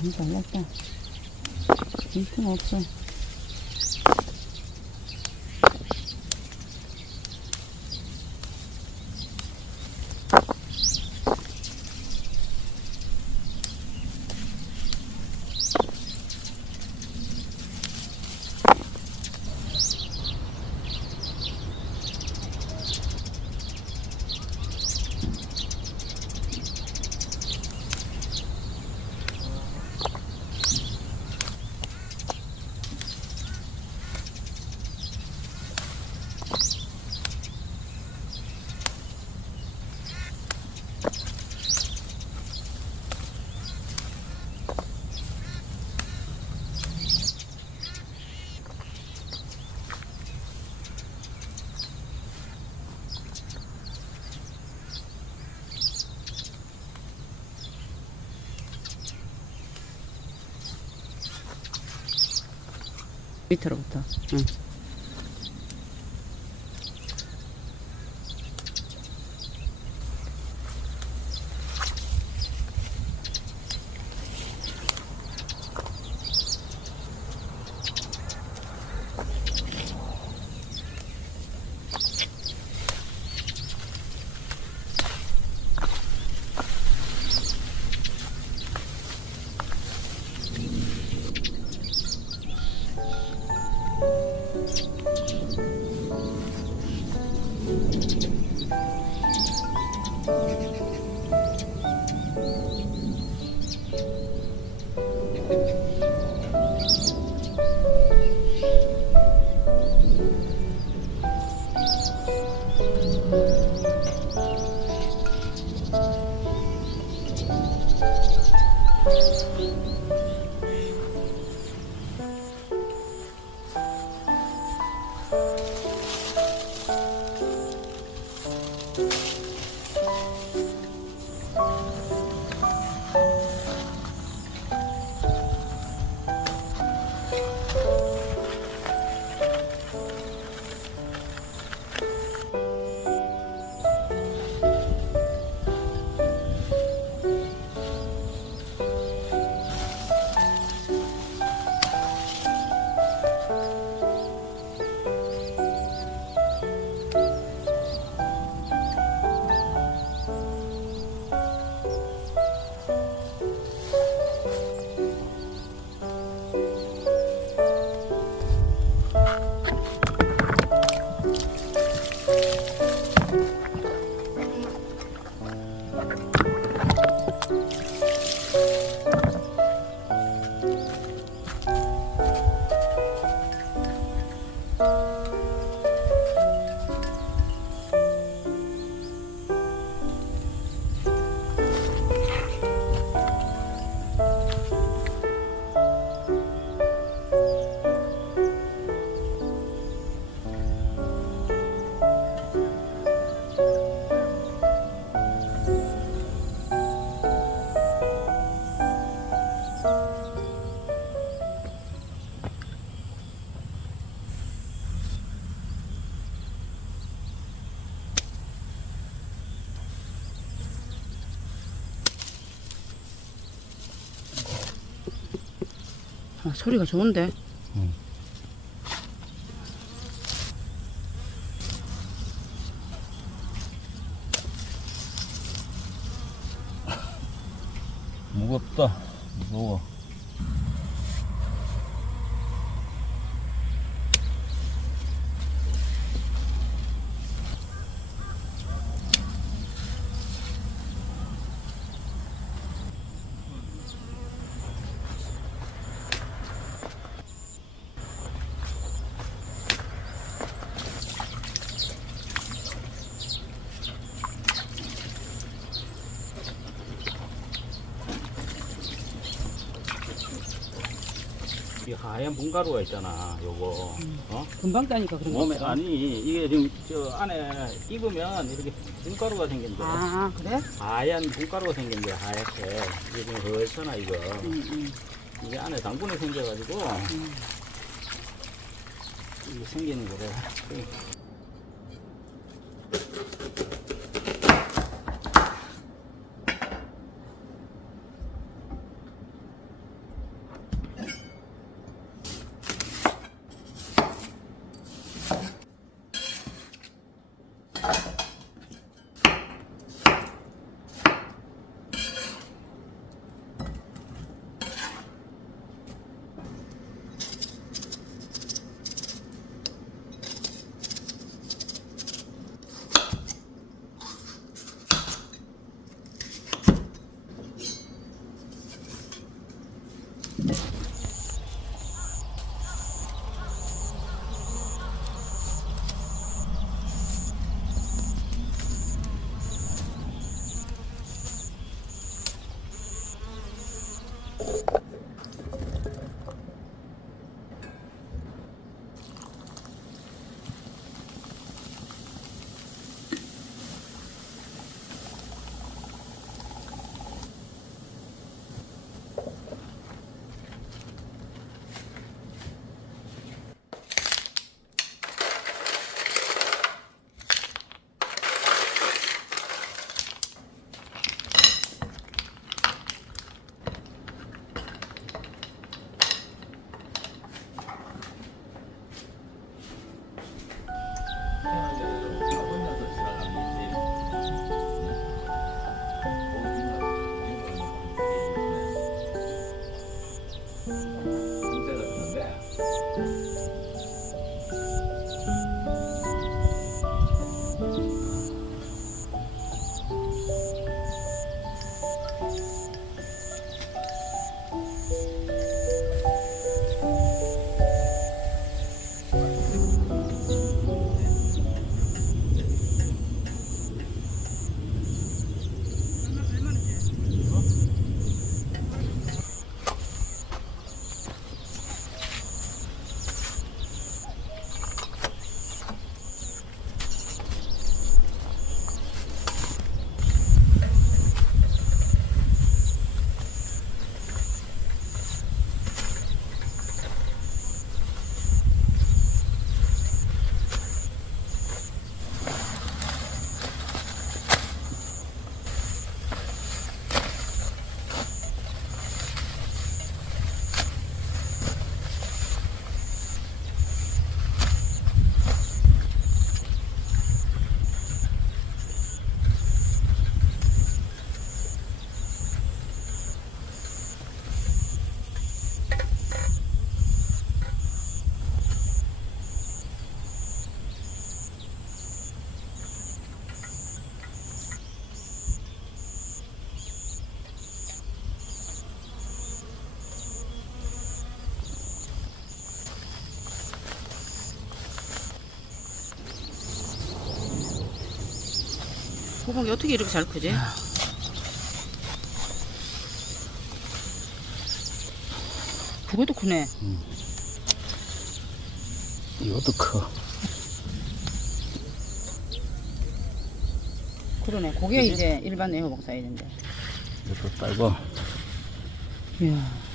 안 잘랐다. 힌트는 없어. 밑으로부터. 응. 아, 소리가 좋은데. 무 분가루가 있잖아, 요거. 어? 금방 따니까 그런 거 몸에 없어. 아니 이게 지금 저 안에 입으면 이렇게 분가루가 생긴대. 아, 그래? 하얀 분가루가 생긴대 하얗게. 이게 지금 헐잖아 이거. 응, 응. 이게 안에 당분이 생겨가지고 이게 생기는 거래. 호박이 어떻게 이렇게 잘 크지? 그것도 크네. 이것도 커. 그러네. 그지? 이제 일반 애호박 사이즈인데. 이것도 딸고. 이야.